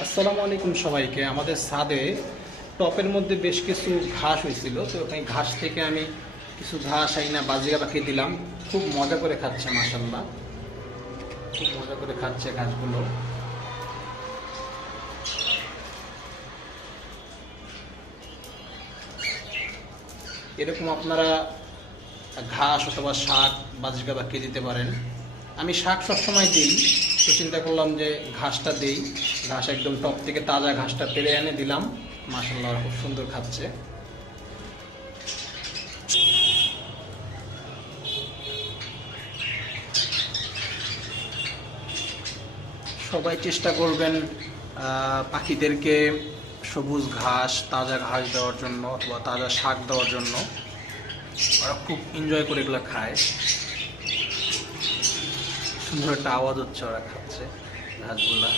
আসসালামু আলাইকুম সবাইকে। আমাদের ছাদে টপের মধ্যে বেশ কিছু ঘাস হয়েছিল, তো ওখানে ঘাস থেকে আমি কিছু ঘাস আইনা বাজিকা পাখি দিলাম। খুব মজা করে খাচ্ছে, মাশাআল্লাহ, খুব মজা করে খাচ্ছে ঘাসগুলো। এরকম আপনারা ঘাস অথবা শাক বাজিকা পাখি দিতে পারেন। আমি শাক সবসময় দিই, তো চিন্তা করলাম যে ঘাসটা দেই। ঘাস একদম টপ থেকে তাজা ঘাসটা পেরে এনে দিলাম। মাশাআল্লাহ, খুব সুন্দর খাচ্ছে। সবাই চেষ্টা করবেন পাখিদেরকে সবুজ ঘাস, তাজা ঘাস দেওয়ার জন্য অথবা তাজা শাক দেওয়ার জন্য। ওরা খুব এনজয় করে এগুলো খায়। সুন্দর একটা আওয়াজ হচ্ছে ওরা খাচ্ছে ঘাসগুলা।